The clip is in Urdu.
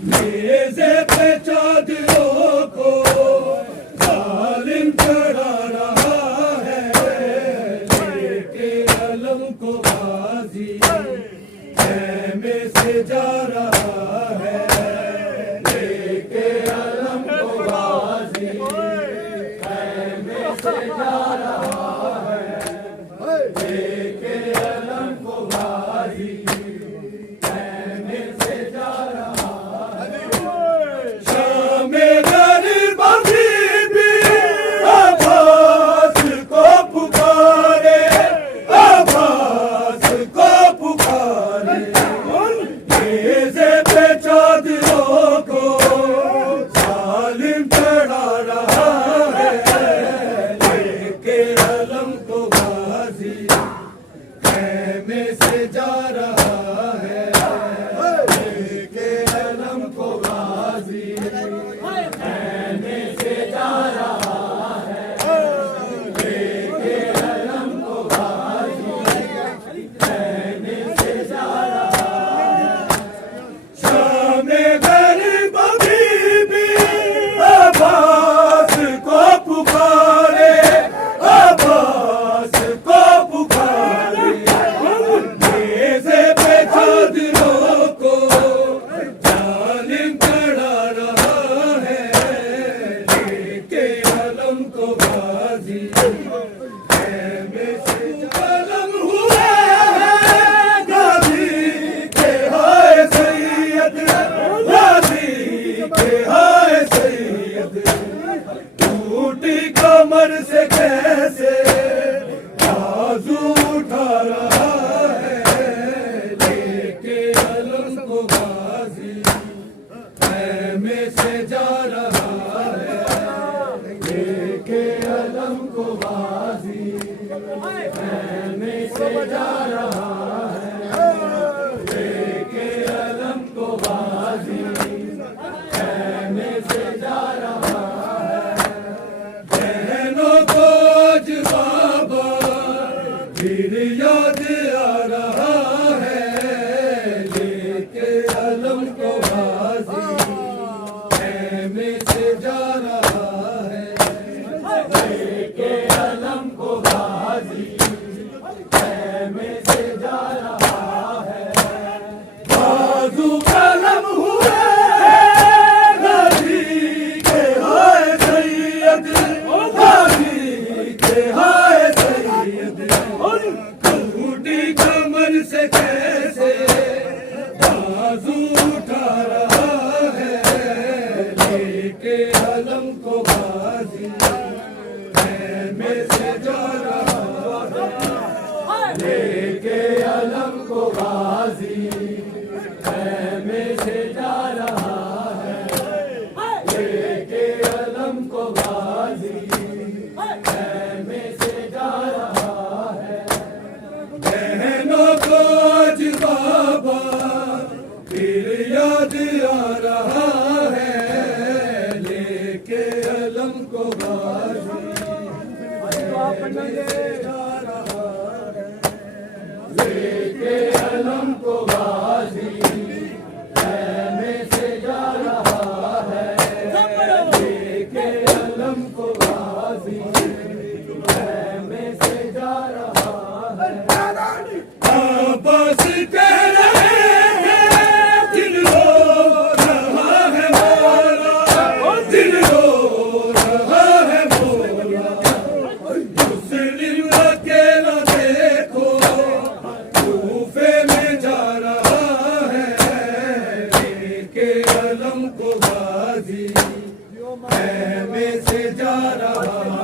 نیزے پہ چادروں کو ظالم چڑھا رہا ہے، لے کے علم کو غازی خیمے سے جا رہا ہے، لے کے علم کو غازی خیمے سے جا رہا ہے، لے کے علم کو غازی خیمے سے جا رہا ہے۔ شام غریب ابھی بھی عباس کو پکارے، عباس کو پکارے، نیزے پہ چادروں کو ظالم چڑھا رہا ہے، لے کے علم کو غازی خیمے سے جا رہا ہے، لے کے علم کو غازی خیمے سے جا رہا ہے، لے کے علم کو غازی خیمے سے جا رہا ہے۔ شام غریب ابھی بھی عباس کو پکارے، عباس کو پکارے، نیزے پہ چادروں کو ظالم چڑھا رہا ہے، لے کے علم کو غازی خیمے سے علم ہوئے ہیں غازی کے ہائے سید، غازی کے ہائے سید، ٹوٹی کمر سے کیسے بازو اٹھا رہا ہے، لے کے علم کو غازی خیمے سے جا رہا ہے، لے کے علم کو غازی خیمے سے جا رہا ہے، لے کے علم کو غازی خیمے سے جا رہا ہے۔ بہنوں کو آج بابا پھر یاد آ رہا ہے، لے کے علم کو غازی خیمے سے جا رہا ہے، لے کے علم کو غازی خیمے سے جا رہا ہے۔ بازو قلم ہوئے ہیں غازی کے ہائے سید، غازی کے ہائے سید، ٹوٹی کمر سے کیسے بازو اٹھا رہا ہے، لے کے علم کو غازی خیمے سے جا رہا ہے، لے کے علم کو غازی خیمے سے جا رہا ہے، لے کے علم کو غازی خیمے سے جا رہا ہے۔ بہنوں کو آج بابا پھر یاد آ رہا ہے، لے کے علم کو غازی خیمے سے جا رہا ہے، لے کے علم کو غازی خیمے سے جا رہا ہے، لے کے علم کو غازی خیمے سے جا رہا ہے۔ عباس کہہ رہے ہیں دل رو رہا ہے مولا، دل رو رہا ہے مولا، مسلم اکیلا دیکھو کوفے میں جا رہا ہے، لے کے علم کو غازی خیمے سے جا رہا ہے۔